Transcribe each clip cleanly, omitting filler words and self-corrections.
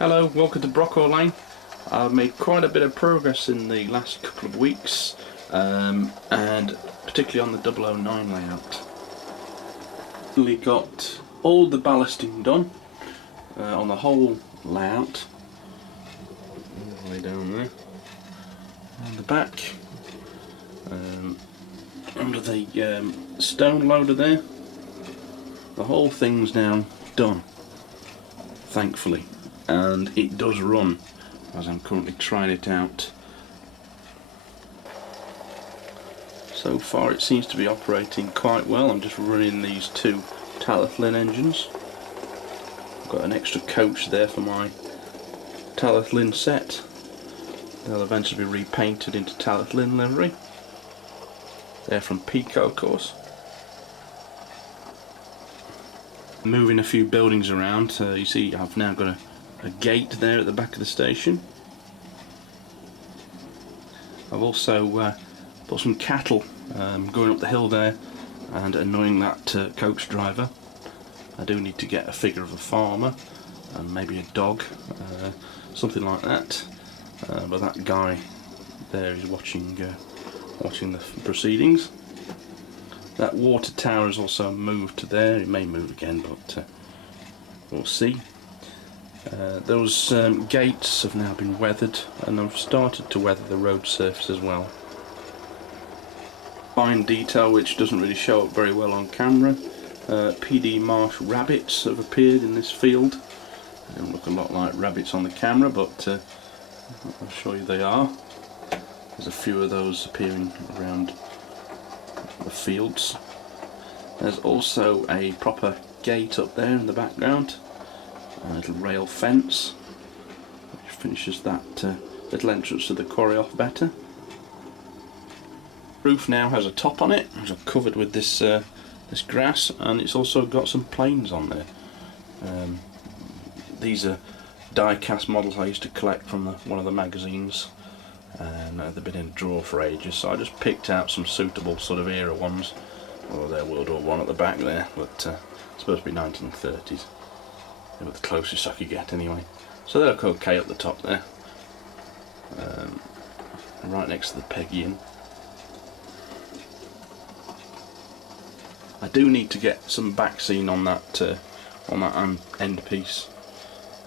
Hello, welcome to Brocco Lane. I've made quite a bit of progress in the last couple of weeks, and particularly on the 009 layout. We got all the ballasting done on the whole layout, all the way down there, on the back, under the stone loader there. The whole thing's now done, thankfully. And it does run, as I'm currently trying it out. So far it seems to be operating quite well. I'm just running these two Talyllyn engines. I've got an extra coach there for my Talyllyn set. They'll eventually be repainted into Talyllyn livery. They're from Pico, of course. Moving a few buildings around, you see I've now got a gate there at the back of the station. I've also put some cattle going up the hill there and annoying that coach driver. I do need to get a figure of a farmer and maybe a dog, something like that. But that guy there is watching the proceedings. That water tower is also moved to there. It may move again, but we'll see. Those gates have now been weathered, and I've started to weather the road surface as well. Fine detail which doesn't really show up very well on camera. PD marsh rabbits have appeared in this field. They don't look a lot like rabbits on the camera, but I'll show you they are. There's a few of those appearing around the fields. There's also a proper gate up there in the background. A little rail fence which finishes that little entrance to the quarry off better. Roof now has a top on it, which I've covered with this grass, and it's also got some planes on there. These are die-cast models I used to collect from one of the magazines, and they've been in a drawer for ages, so I just picked out some suitable sort of era ones. Oh, they're World War I at the back there, but it's supposed to be 1930s. They were the closest I could get anyway. So they look okay up the top there. Right next to the peggy in. I do need to get some back scene on that end piece.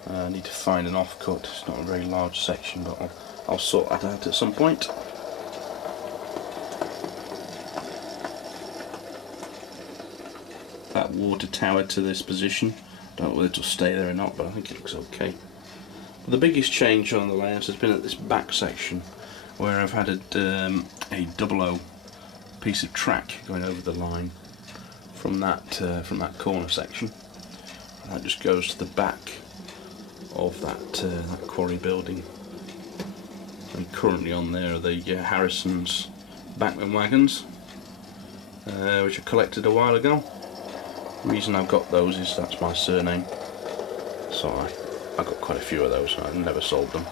I need to find an offcut. It's not a very large section, but I'll sort that out at some point. That water tower to this position. Don't know whether it'll stay there or not, but I think it looks okay. But the biggest change on the layout has been at this back section, where I've had a 00 piece of track going over the line from that corner section. And that just goes to the back of that quarry building. And currently on there are the Harrison's Backman wagons, which I collected a while ago. The reason I've got those is that's my surname, so I got quite a few of those. I've never sold them.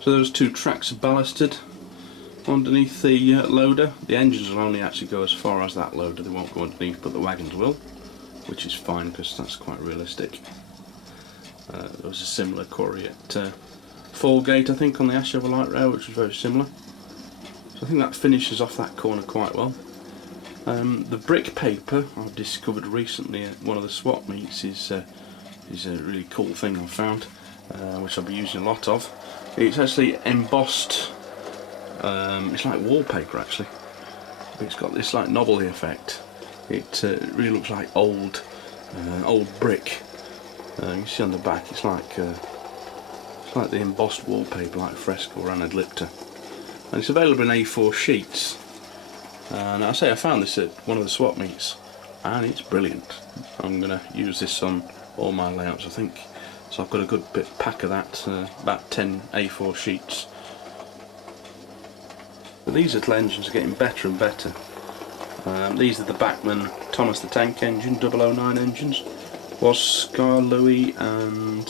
So those two tracks are ballasted underneath the loader. The engines will only actually go as far as that loader, they won't go underneath, but the wagons will, which is fine because that's quite realistic. There was a similar quarry at Fallgate, I think, on the Ashover Light Rail, which was very similar. I think that finishes off that corner quite well. The brick paper I've discovered recently at one of the swap meets is a really cool thing I've found, which I'll be using a lot of. It's actually embossed. It's like wallpaper actually, but it's got this like novelty effect. It really looks like old brick. You can see on the back it's like the embossed wallpaper, like fresco or anadlipta. And it's available in A4 sheets. And I found this at one of the swap meets, and it's brilliant. I'm going to use this on all my layouts, I think. So I've got a good pack of that, about 10 A4 sheets. But these little engines are getting better and better. These are the Bachmann Thomas the Tank engine, 009 engines. Was Scar Louis and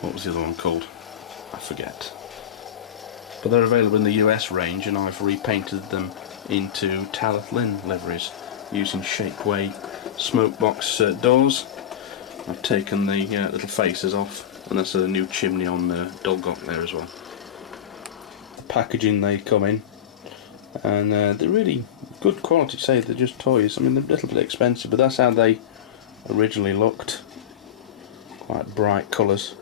what was the other one called? I forget. But they're available in the US range, and I've repainted them into Talyllyn liveries using Shakeway smoke box doors. I've taken the little faces off, and that's a new chimney on the Dolgok there as well. The packaging they come in, and they're really good quality. Say they're just toys. I mean, they're a little bit expensive, but that's how they originally looked. Quite bright colours.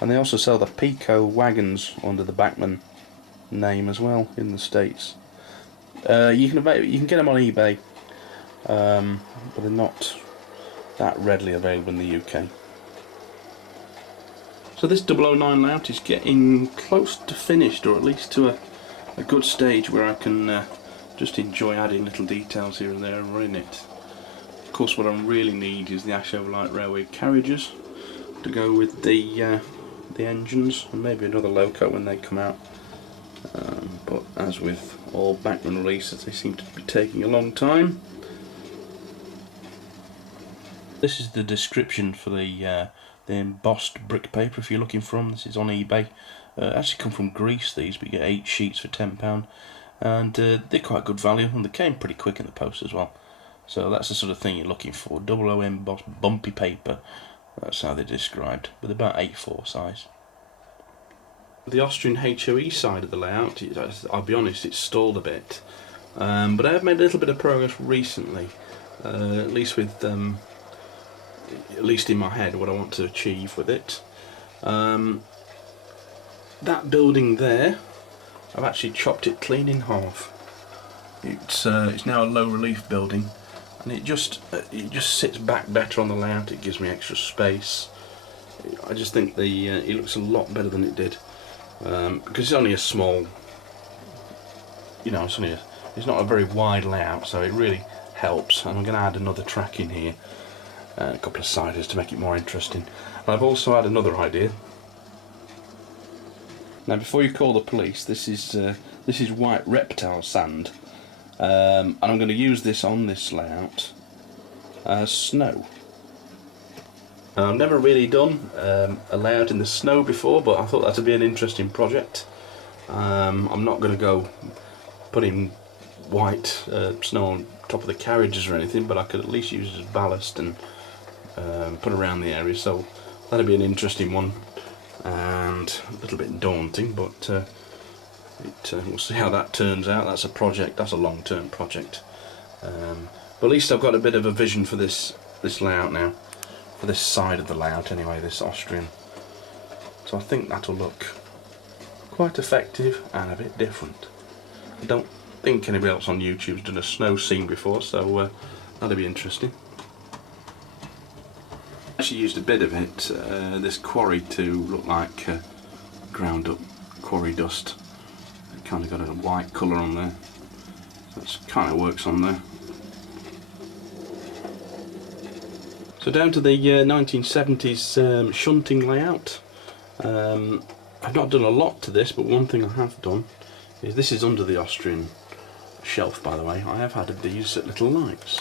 And they also sell the Pico wagons under the Bachmann name as well in the States. You can get them on eBay, but they're not that readily available in the UK. So this 009 layout is getting close to finished, or at least to a good stage where I can just enjoy adding little details here and there and running it. Of course, what I really need is the Ashover Light Railway carriages to go with the engines, and maybe another loco when they come out. But as with all Bachmann releases, they seem to be taking a long time. This is the description for the embossed brick paper if you're looking for them. This is on eBay. Actually come from Greece, these, but you get 8 sheets for £10, and they're quite good value, and they came pretty quick in the post as well. So that's the sort of thing you're looking for. 00 embossed bumpy paper. That's how they're described, with about A4 size. The Austrian HOE side of the layout, I'll be honest, it's stalled a bit, but I have made a little bit of progress recently, at least with, at least in my head, what I want to achieve with it. That building there, I've actually chopped it clean in half. It's now a low relief building, and it just sits back better on the layout. It gives me extra space. I just think it looks a lot better than it did, because it's only a small, you know, it's not a very wide layout, so it really helps. And I'm going to add another track in here, and a couple of siders to make it more interesting. And I've also had another idea. Now, before you call the police, this is white reptile sand, and I'm going to use this on this layout as snow. I've never really done a layout in the snow before, but I thought that would be an interesting project. I'm not going to go putting white snow on top of the carriages or anything, but I could at least use it as ballast and put around the area, so that'd be an interesting one, and a little bit daunting, but we'll see how that turns out. That's a project, that's a long-term project, but at least I've got a bit of a vision for this layout now, for this side of the layout anyway, this Austrian. So I think that'll look quite effective and a bit different. I don't think anybody else on YouTube's done a snow scene before, so that'll be interesting. I actually used a bit of it, this Quarry, to look like ground up quarry dust. It kind of got a white colour on there, so it kind of works on there. So down to the 1970s shunting layout. I've not done a lot to this, but one thing I have done is, this is under the Austrian shelf, by the way. I have had these little lights,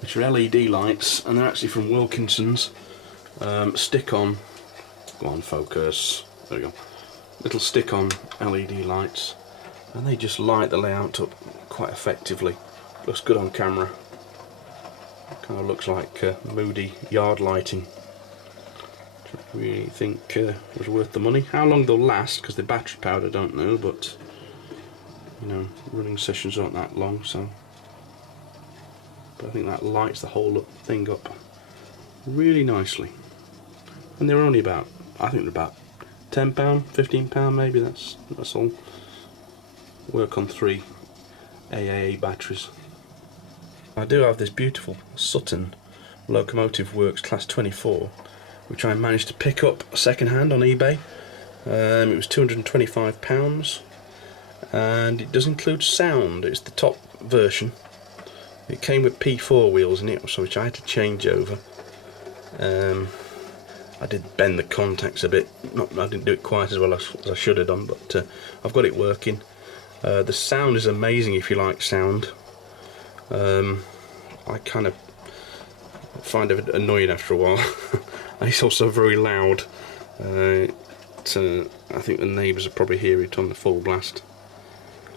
which are LED lights, and they're actually from Wilkinson's. Stick-on, go on, focus, there we go, little stick-on LED lights, and they just light the layout up quite effectively. Looks good on camera. Kind of looks like moody yard lighting, which I really think was worth the money. How long they'll last, because they're battery powered, I don't know, but you know, running sessions aren't that long, so. But I think that lights the whole thing up really nicely. And they're only about, I think they're about £10, £15 maybe, that's all. Work on 3 AAA batteries. I do have this beautiful Sutton Locomotive Works Class 24, which I managed to pick up second hand on eBay. It was £225, and it does include sound. It's the top version. It came with P4 wheels in it, so which I had to change over. I did bend the contacts a bit. I didn't do it quite as well as I should have done, but I've got it working. The sound is amazing if you like sound. I kind of find it annoying after a while, and it's also very loud. I think the neighbours will probably hear it on the full blast.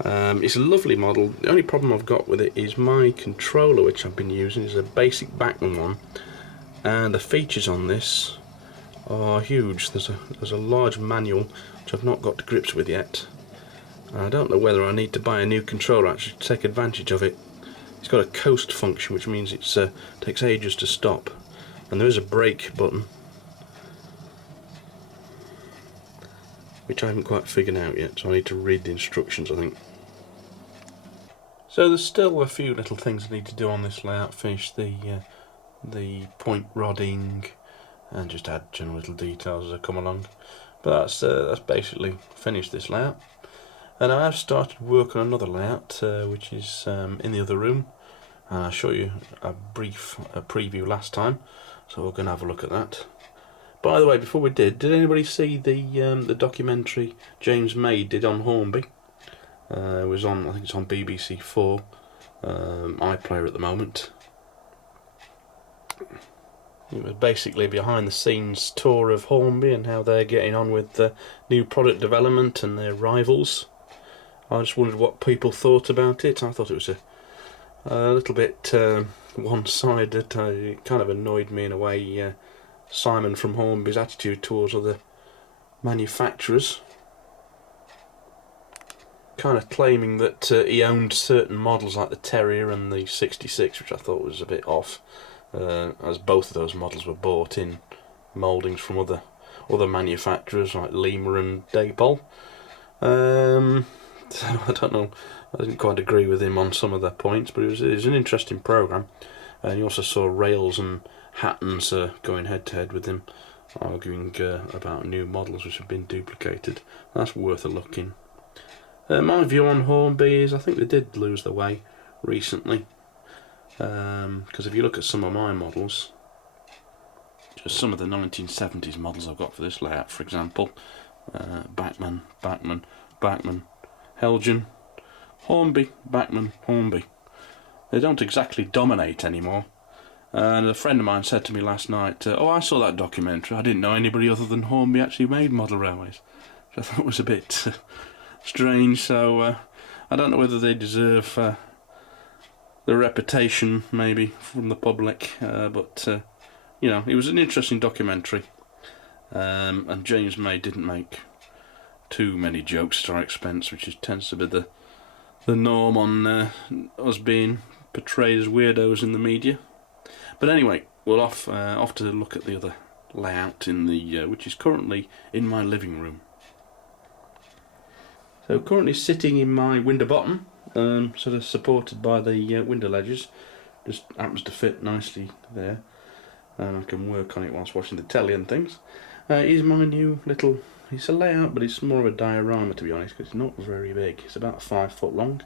It's a lovely model. The only problem I've got with it is my controller, which I've been using, is a basic Bachmann one, and the features on this are huge. There's a large manual which I've not got to grips with yet. I don't know whether I need to buy a new controller actually to take advantage of it. It's got a coast function, which means it takes ages to stop, and there is a brake button, which I haven't quite figured out yet, so I need to read the instructions, I think. So there's still a few little things I need to do on this layout, finish the point rodding and just add general little details as I come along. But that's basically finished this layout. And I have started work on another layout, which is in the other room. And I'll show you a brief preview last time, so we're going to have a look at that. By the way, before we did anybody see the documentary James May did on Hornby? It was on, I think it's on BBC4, iPlayer at the moment. It was basically a behind the scenes tour of Hornby and how they're getting on with the new product development and their rivals. I just wondered what people thought about it. I thought it was a little bit one-sided. It kind of annoyed me in a way, Simon from Hornby's attitude towards other manufacturers. Kind of claiming that he owned certain models like the Terrier and the 66, which I thought was a bit off, as both of those models were bought in mouldings from other manufacturers like Lima and Dapol. So I don't know, I didn't quite agree with him on some of the points, but it was an interesting programme. And you also saw Rails and Hattons going head to head with him, arguing about new models which have been duplicated. That's worth a look in. My view on Hornby is I think they did lose their way recently, because if you look at some of my models, just some of the 1970s models I've got for this layout, for example, Bachmann, Helgen, Hornby, Bachmann, Hornby. They don't exactly dominate anymore. And a friend of mine said to me last night, oh, I saw that documentary, I didn't know anybody other than Hornby actually made model railways, which I thought was a bit strange. So I don't know whether they deserve the reputation maybe from the public, but you know, it was an interesting documentary, and James May didn't make too many jokes at our expense, which tends to be the norm on us being portrayed as weirdos in the media. But anyway, we're off to look at the other layout in the which is currently in my living room. So currently sitting in my window bottom, sort of supported by the window ledges, just happens to fit nicely there, and I can work on it whilst watching the telly and things. Is my new little, it's a layout, but it's more of a diorama to be honest, because it's not very big. It's about 5 foot long.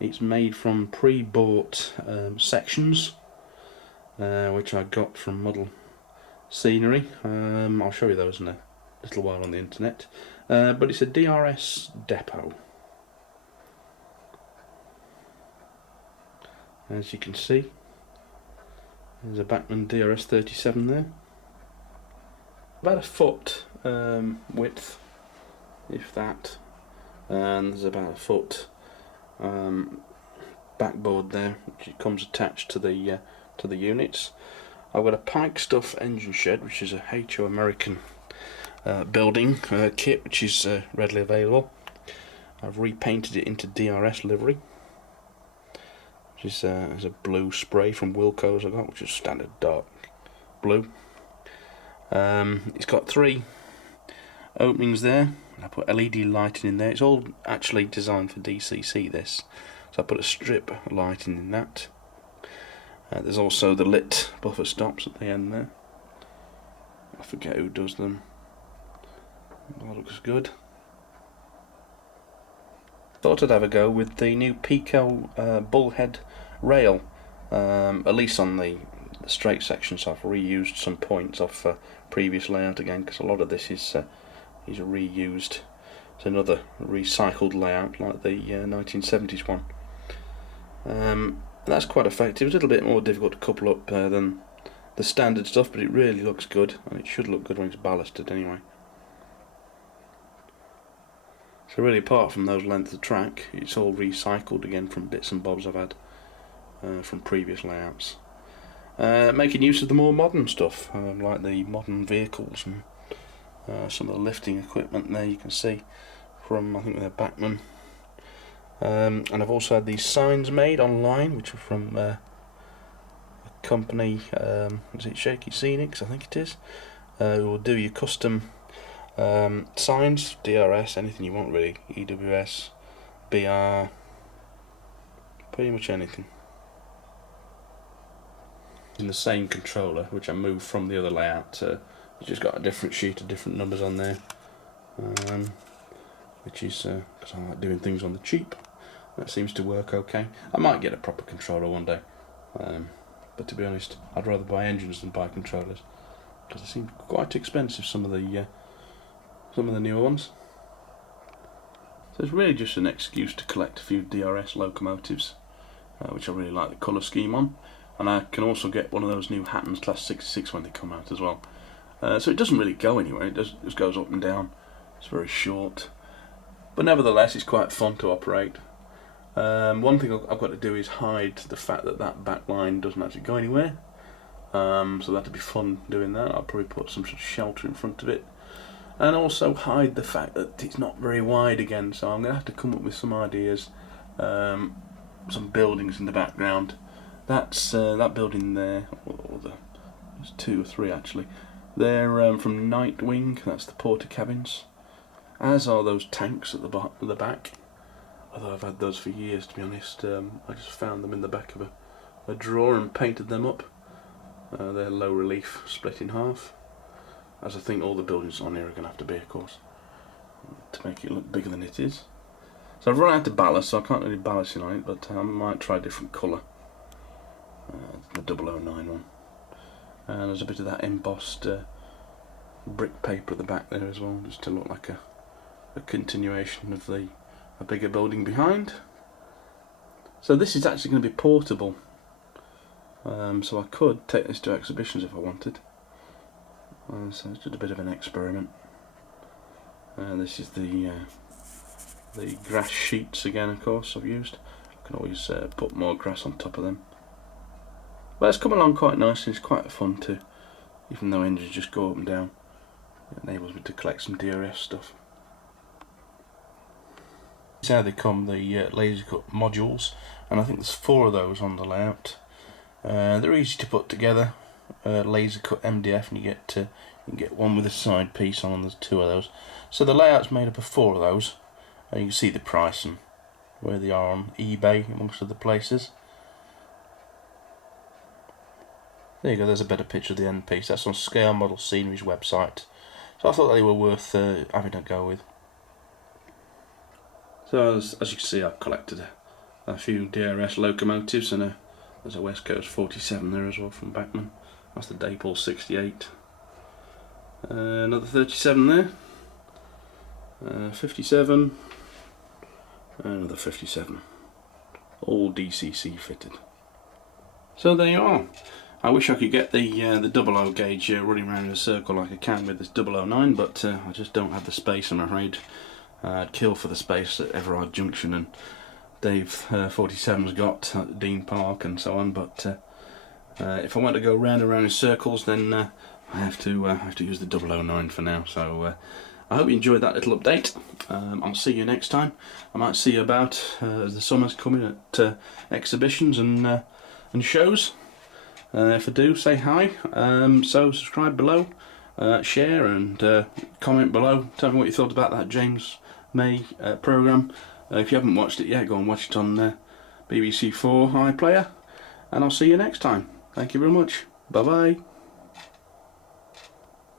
It's made from pre-bought sections, which I got from Model Scenery. I'll show you those in a little while on the internet. But it's a DRS depot. As you can see, there's a Bachmann DRS 37 there. About a foot width, if that, and there's about a foot backboard there, which comes attached to the units. I've got a Pike Stuff engine shed, which is a HO American building kit, which is readily available. I've repainted it into DRS livery, which is a blue spray from Wilco's I got, which is standard dark blue. It's got 3 openings there. I put LED lighting in there. It's all actually designed for DCC, this, so I put a strip lighting in that. There's also the lit buffer stops at the end there. I forget who does them. That looks good. Thought I'd have a go with the new Pico bullhead rail, at least on the straight section. So I've reused some points off previous layout again, because a lot of this is reused. It's another recycled layout like the 1970s one. That's quite effective. It's a little bit more difficult to couple up than the standard stuff, but it really looks good, and it should look good when it's ballasted anyway. So really, apart from those lengths of track, it's all recycled again from bits and bobs I've had from previous layouts. Making use of the more modern stuff, like the modern vehicles and some of the lifting equipment there you can see from, I think they're Bachmann. And I've also had these signs made online, which are from a company, is it Shaky Scenics, I think it is, who will do your custom signs, DRS, anything you want really, EWS, BR, pretty much anything. In the same controller, which I moved from the other layout, it's just got a different sheet of different numbers on there, which is because I like doing things on the cheap. That seems to work okay. I might get a proper controller one day, but to be honest, I'd rather buy engines than buy controllers because they seem quite expensive. Some of the newer ones. So it's really just an excuse to collect a few DRS locomotives, which I really like the colour scheme on, and I can also get one of those new Hattons Class 66 when they come out as well. So it doesn't really go anywhere. It just goes up and down. It's very short, but nevertheless, it's quite fun to operate. One thing I've got to do is hide the fact that that back line doesn't actually go anywhere. So that'd be fun doing that. I'll probably put some sort of shelter in front of it, and also hide the fact that it's not very wide again. So I'm going to have to come up with some ideas, some buildings in the background. That's that building there, there's 2 or 3 actually. They're from Nightwing. That's the porter cabins, as are those tanks at the back. Although I've had those for years, to be honest. I just found them in the back of a drawer and painted them up. They're low relief, split in half, as I think all the buildings on here are going to have to be, of course, to make it look bigger than it is. So I've run out of ballast, so I can't really ballast on it, but I might try a different colour. The 009 one. And there's a bit of that embossed brick paper at the back there as well, just to look like a continuation of a bigger building behind. So this is actually going to be portable, so I could take this to exhibitions if I wanted. So it's just a bit of an experiment. This is the grass sheets again, of course, I've used. I can always put more grass on top of them. But it's come along quite nicely. It's quite fun too, even though engines just go up and down. It enables me to collect some DRS stuff. This is how they come, the laser cut modules, and I think there's 4 of those on the layout. They're easy to put together. Laser cut MDF, and you can get one with a side piece on, and there's 2 of those. So the layout's made up of 4 of those. You can see the price and where they are on eBay, amongst other places. There you go, there's a better picture of the end piece. That's on Scale Model Scenery's website. So I thought they were worth having a go with. So as you can see, I've collected a few DRS locomotives, and there's a West Coast 47 there as well from Bachmann. That's the Daypole 68. Another 37 there. 57. Another 57. All DCC fitted. So there you are. I wish I could get the 00 gauge running around in a circle like I can with this 009, but I just don't have the space, I'm afraid. I'd kill for the space at Everard Junction, and Dave 47's got at Dean Park and so on, but if I want to go round and round in circles, then I have to use the 009 for now. So I hope you enjoyed that little update. I'll see you next time. I might see you about as the summer's coming at exhibitions and shows. If I do, say hi. So subscribe below, share and comment below. Tell me what you thought about that James May programme. If you haven't watched it yet, go and watch it on BBC 4 iPlayer, and I'll see you next time. Thank you very much. Bye bye.